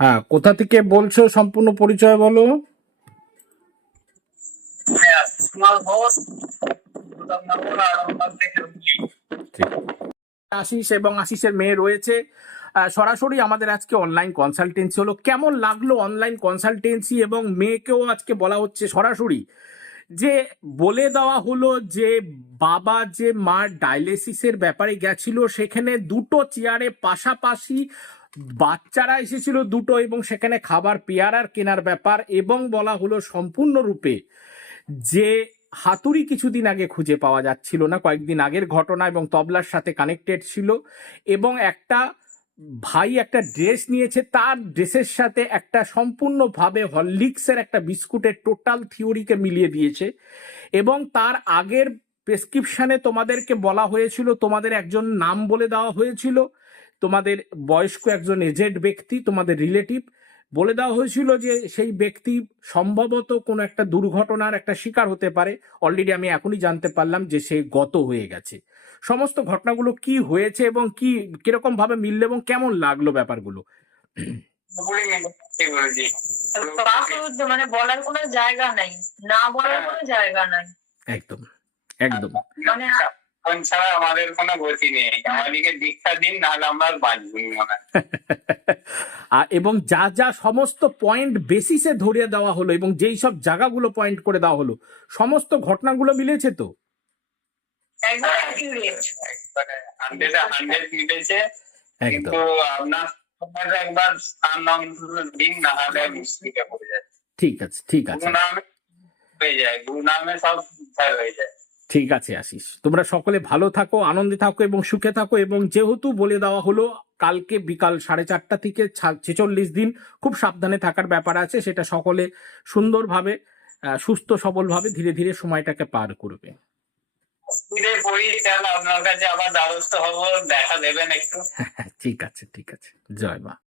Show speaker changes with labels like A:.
A: হ্যাঁ কোথা থেকে বলছো সম্পূর্ণ পরিচয় বলো?
B: হ্যাঁ
A: আশিস এবং আশিসের মেয়ে রয়েছে। সরাসরি আমাদের আজকে অনলাইন কনসালটেন্সি হলো। কেমন লাগল অনলাইন কনসালটেন্সি এবং মেয়েকেও আজকে বলা হচ্ছে সরাসরি? যে বলে দেওয়া হলো যে বাবা যে মার ডায়ালিসিসের ব্যাপারে গেছিল সেখানে দুটো চেয়ারে পাশাপাশি বাচ্চারা এসেছিল দুটো এবং সেখানে খাবার পেয়ারার কেনার ব্যাপার এবং বলা হলো সম্পূর্ণরূপে যে হাতুড়ি কিছুদিন আগে খুঁজে পাওয়া যাচ্ছিল না, কয়েকদিন আগের ঘটনা এবং তবলার সাথে কানেক্টেড ছিল এবং একটা ভাই একটা ড্রেস নিয়েছে, তার ড্রেসের সাথে একটা সম্পূর্ণভাবে হরলিক্সের একটা বিস্কুটের টোটাল থিওরিকে মিলিয়ে দিয়েছে এবং তার আগের প্রেসক্রিপশানে তোমাদেরকে বলা হয়েছিল, তোমাদের একজন নাম বলে দেওয়া হয়েছিল তোমাদের বয়স্ক একজন এজেড ব্যক্তি তোমাদের রিলেটিভ বলে দেওয়া হয়েছিল যে সেই ব্যক্তি সম্ভবত কোনো একটা দুর্ঘটনার একটা শিকার হতে পারে। অলরেডি আমি এখনই জানতে পারলাম যে সে গত হয়ে গেছে। সমস্ত ঘটনাগুলো কি হয়েছে এবং কি কীরকম ভাবে মিললো এবং কেমন লাগল ব্যাপারগুলো?
C: মানে বলার কোনো জায়গা নাই না বলার কোনো জায়গা নাই।
A: একদম একদম।
C: মানে
B: এখন ছাড়া আমাদের কোনো গতি নেই। আমাদেরকে দীক্ষা দিন নাহলে আমরা হয়।
A: আর এবং যা যা সমস্ত পয়েন্ট বেসিসে ধরিয়ে দেওয়া হলো এবং যেই সব জায়গাগুলো পয়েন্ট করে দেওয়া হলো সমস্ত ঘটনাগুলো মিলেছে তো?
B: কিন্তু আপনার একবার স্থান নাম দিন না হলে
A: ঠিক আছে ঠিক আছে।
B: গুরু নামে হয়ে যায় গুরু নামে সব হয়ে যায়।
A: ঠিক আছে আশিস। তোমরা সকলে ভালো থাকো আনন্দে থাকো এবং সুখে থাকো এবং যেহেতু বলে দেওয়া হলো কালকে বিকাল সাড়ে চারটা থেকে ছেচল্লিশ দিন খুব সাবধানে থাকার ব্যাপার আছে সেটা সকলে সুন্দরভাবে সুস্থ সবলভাবে ধীরে ধীরে সময়টাকে পার করবে।
B: স্কুলে পড়ি তাহলে আপনার কাছে আবার দ্বারস্থ হব? দেখা দেবেন একটু।
A: ঠিক আছে ঠিক আছে। জয় মা।